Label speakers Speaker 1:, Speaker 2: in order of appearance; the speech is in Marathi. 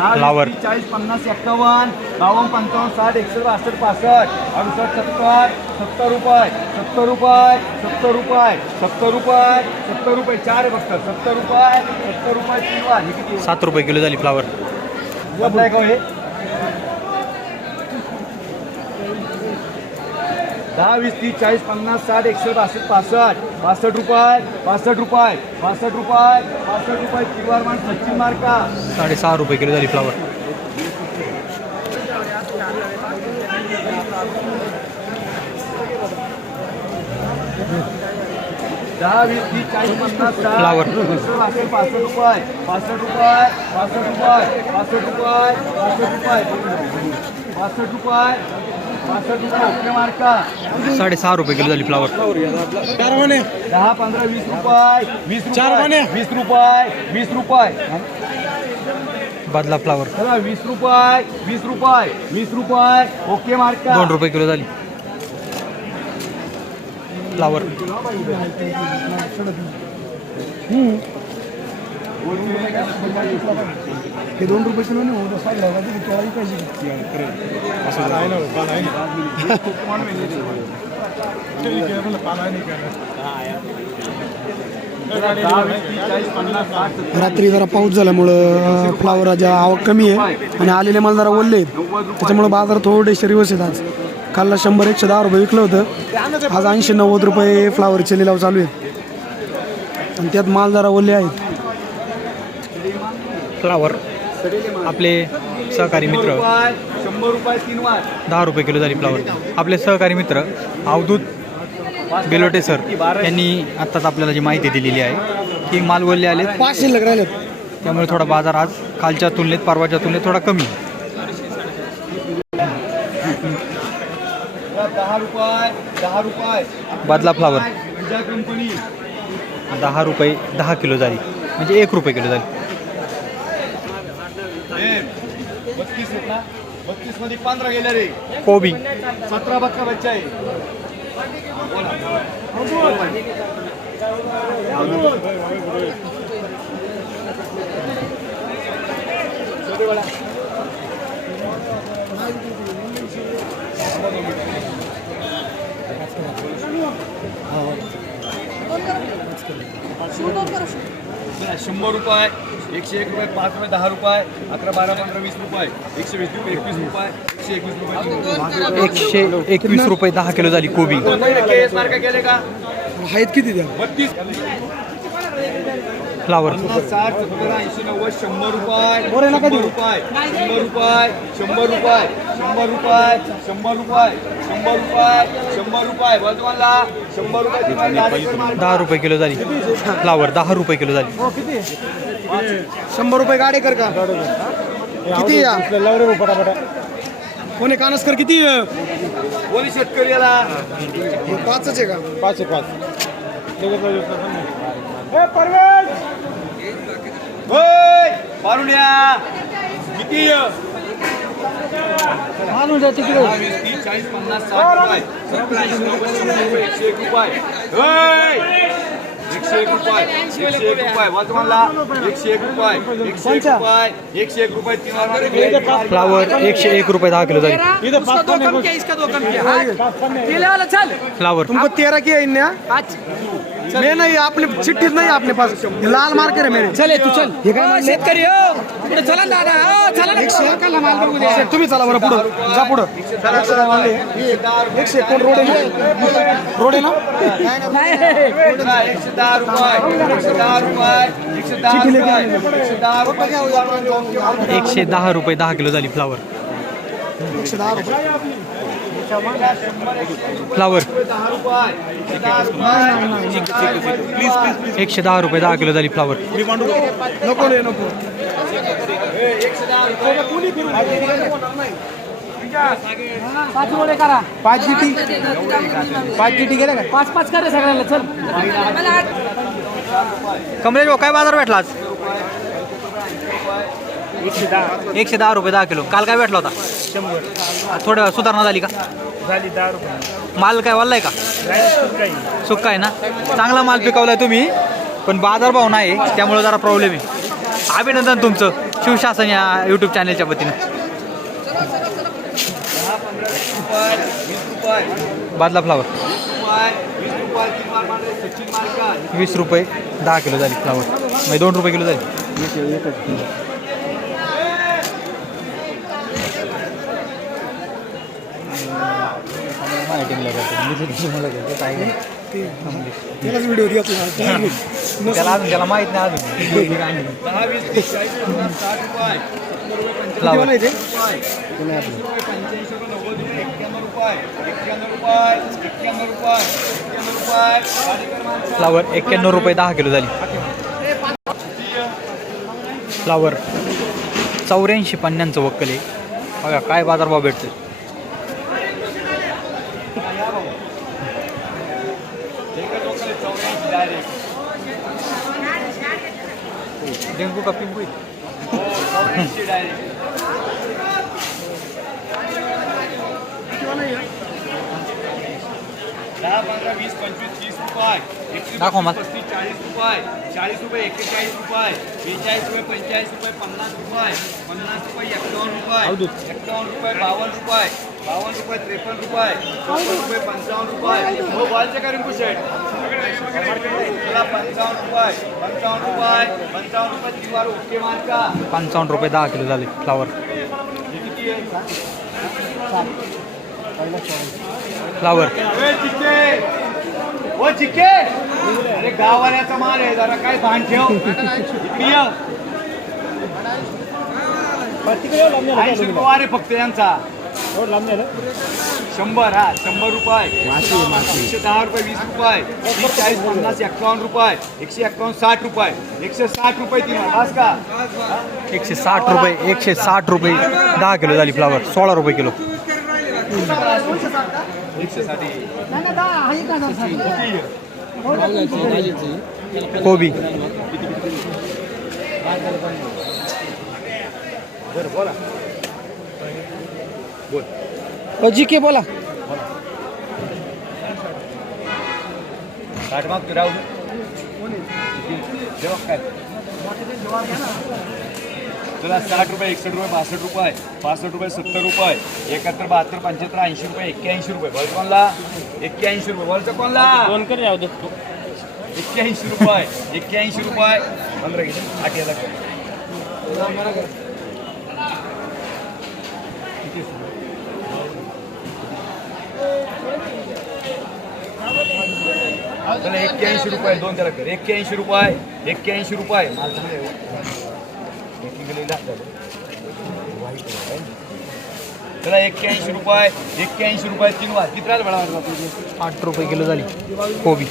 Speaker 1: फ्लावर.
Speaker 2: चाळीस पन्नास एक्कावन्न बावन्न पंचावन्न साठ एकसष्ट बासष्ट पासष्ट अडुसष्ट सत्तर सत्तर रुपये सत्तर रुपये सत्तर रुपये सत्तर रुपये सत्तर रुपये चार फक्त सत्तर रुपये सत्तर रुपये हे किती?
Speaker 1: सात रुपये किलो झाली फ्लावर
Speaker 2: का हो? दहा वीस तीस चाळीस पन्नास साठ एकसष्ट बासष्ट पासष्ट. पासष्ट रुपये पासष्ट रुपये पासष्ट रुपये पासष्ट रुपये. किवार मान पश्चिम मार्का
Speaker 1: साडेसहा रुपये किलो झाली फ्लावर
Speaker 2: दहा वीस तीस चाळीस पन्नास बासष्ट पासष्ट रुपये. पासष्ट रुपये पासष्ट रुपये पासष्ट रुपये पासष्ट रुपये. पासष्ट रुपये. पासष्ट रुपये ओके मार्का
Speaker 1: साडेसहा रुपये किलो झाली फ्लावर
Speaker 2: दहा पंधरा वीस रुपये. वीस रुपये. वीस रुपये. वीस रुपये.
Speaker 1: बादला फ्लावर
Speaker 2: चला वीस रुपये. वीस रुपये. वीस रुपये. ओके मार्का
Speaker 1: दोन रुपये किलो झाली. फ्लावर
Speaker 3: हे दोन रुपये किलो नाही होत साठ लागा तरी केळाही पाहिजे. रात्री जरा पाऊस झाल्यामुळं फ्लावराच्या आवक कमी आहे आणि आलेले माल जरा ओलले आहेत. त्याच्यामुळं बाजार थोडेसे रिवर्स आहेत आज. कालला शंभर एकशे दहा रुपये विकलं होतं. आज ऐंशी नव्वद रुपये फ्लावरचे लिलाव चालू आहेत. आणि त्यात माल जरा ओले आहेत.
Speaker 1: फ्लावर आपले सहकारी मित्र. दहा रुपये किलो झाली फ्लावर आपले सहकारी मित्र अवधूत बेलोटे सर यांनी आत्ताच आपल्याला जी माहिती दिलेली आहे की माल वल्ले आले
Speaker 3: पाच शिल्लक राहिलेत.
Speaker 1: त्यामुळे थोडा बाजार आज कालच्या तुलनेत परवाच्या तुलनेत थोडा कमी. बादला फ्लावर दहा रुपये दहा किलो झाली. म्हणजे एक रुपये किलो झाली.
Speaker 2: बत्तीस आहेत ना बत्तीसमध्ये पंधरा गेले रे
Speaker 1: कोबी
Speaker 2: सतरा बक्का बच्चा आहे शंभर रुपये एकशे एक रुपये पाच रुपये दहा रुपये अकरा बारा पंधरा वीस रुपये. एकशे वीस रुपये एकवीस रुपये एकशे एकवीस रुपये
Speaker 1: एकशे एकवीस रुपये दहा किलो झाली कोबी.
Speaker 2: केले का?
Speaker 3: आहेत किती द्या
Speaker 2: बत्तीस.
Speaker 1: फ्लावर
Speaker 2: साठ सत्तर ऐंशी नव्वद शंभर रुपये. शंभर रुपये शंभर रुपये शंभर रुपये शंभर रुपये शंभर रुपये शंभर रुपये शंभर रुपये. बोल तुम्हाला शंभर रुपये.
Speaker 1: दहा रुपये किलो झाली. फ्लावर दहा रुपये किलो झाली.
Speaker 3: हो किती? शंभर रुपये गाडी कर का? किती पटापटा. कोणी कानसकर किती?
Speaker 2: कोणी शेतकरी याला?
Speaker 3: पाचच आहे का?
Speaker 2: पाच आहे पाच. पारुड्या किती
Speaker 3: माणूस आहे तिकडे.
Speaker 2: चाळीस पन्नास रुपये. एकशे एक रुपये. एकशे एक रुपये एकशे एक रुपये वर्तमानला एकशे एक रुपये एकशे एक रुपये एकशे एक रुपये तीन हजार
Speaker 1: फ्लावर एकशे एक रुपये दहा किलो झाली
Speaker 4: उसका दो कम किया इसका दो कम किया हाँ? ये ले वाला चल
Speaker 1: फ्लावर
Speaker 3: तुमको तेरह की है इन्हें मैं नहीं अपने चिट्ठी नहीं अपने पास लाल मार्कर है मेरे
Speaker 4: चले तू चल
Speaker 3: हे काय?
Speaker 4: शेतकरी हो पुढे चला ना दादा हो, चला ना पुढं. काला माल बघू द्या.
Speaker 3: तुम्ही चला बरं पुढं जा पुढं एकशे दहा वाले. एकशे कोण रोड आहे ना? रोड आहे ना
Speaker 2: दहा रुपये एकशे दहा रुपये एकशे दहा रुपये एकशे दहा रुपये
Speaker 1: एकशे दहा रुपये दहा किलो झाली फ्लावर
Speaker 3: एकशे दहा रुपये
Speaker 1: फ्लावर
Speaker 2: एकशे दहा रुपये
Speaker 1: दहा किलो झाली फ्लावर
Speaker 3: नको रे नको.
Speaker 4: पाच वडे करा
Speaker 3: पाच जीटी पाच जीटी गेल्या का?
Speaker 4: पाच पाच करे सगळ्यांना चल.
Speaker 1: कमलेश भाऊ काय बाजार भेटला आज एकशे दहा रुपये दहा किलो. काल काय भेटला होता? शंभर. थोडं सुधारणा झाली का?
Speaker 5: झाली दहा रुपये.
Speaker 1: माल काय वाढलाय का?
Speaker 5: काही
Speaker 1: सुक्का आहे. ना? चांगला माल पिकवलाय तुम्ही पण बाजारभाव नाही त्यामुळे जरा प्रॉब्लेम आहे. अभिनंदन तुमचं शिवशासन या यूट्यूब चॅनलच्या वतीनं.
Speaker 2: दहा
Speaker 1: बादला फ्लावर
Speaker 2: वीस रुपये
Speaker 1: दहा किलो झाली फ्लावर म्हणजे दोन रुपये किलो झाली.
Speaker 3: त्यालाच व्हिडिओ
Speaker 1: त्याला अजून त्याला नाही अजून
Speaker 2: दहा रुपये
Speaker 1: फ्लावर
Speaker 2: एक्क्याण्णव रुपये
Speaker 1: दहा किलो झाली. फ्लावर चौऱ्याऐंशी पन्न्यांचं वक्कल आहे. बघा काय बाजारभाव भेटते डेंगू का
Speaker 2: हो डायरेक्ट दहा पंधरा वीस पंचवीस तीस रुपये एकवीस. पस्तीस चाळीस रुपये चाळीस रुपये एक्केचाळीस रुपये बेचाळीस रुपये पंचेचाळीस रुपये पन्नास रुपये पन्नास रुपये एक्कावन्न रुपये एक्कावन्न रुपये बावन्न रुपये. बावन्न रुपये त्रेपन्न रुपये चौपन्न रुपये पंचावन्न रुपये. बालचे का रिंकू चला पंचावन्न रुपये पंचावन्न रुपये पंचावन्न रुपये तीन बार ओके मार्का.
Speaker 1: पंचावन्न रुपये दहा किलो झाले फ्लावर फ्लावर
Speaker 2: ओ चिके अरे गाववाल्याचा माल आहे जरा काय भान ठेव. वारे फक्त यांचा. शंभर हा शंभर रुपये। एकशे दहा रुपये वीस रुपये। वीस चाळीस पन्नास एक्कावन्न रुपये। एकशे एक्कावन्न साठ रुपये। एकशे साठ रुपये तीन बस का।
Speaker 1: एकशे साठ रुपये एकशे साठ रुपये दहा किलो झाली फ्लावर सोळा रुपये किलो।
Speaker 2: एकशे साठी।
Speaker 1: कोबी।
Speaker 2: बरं बोला।
Speaker 4: जी के बोला.
Speaker 2: तुला साठ रुपये एकसष्ट रुपये बासष्ट रुपये पासष्ट रुपये सत्तर रुपये एकाहत्तर बहात्तर पंच्याहत्तर ऐंशी रुपये एक्क्याऐंशी रुपये. बॉल कोणला? एक्क्याऐंशी रुपये. बॉलचं कोणला?
Speaker 5: दोन कर जाऊ दे.
Speaker 2: एक्क्याऐंशी रुपये एक्क्याऐंशी रुपये. पंधरा घे. आठ याला त्याला एक्क्याऐंशी रुपये दोन त्याला कर. एक्क्याऐंशी रुपये एक्क्याऐंशी रुपये. माल चांगला हो. एक्क्याऐंशी रुपये एक्क्याऐंशी रुपये तीन वाज. किती राहिलं
Speaker 1: आठ रुपये किलो झाली. कोबी.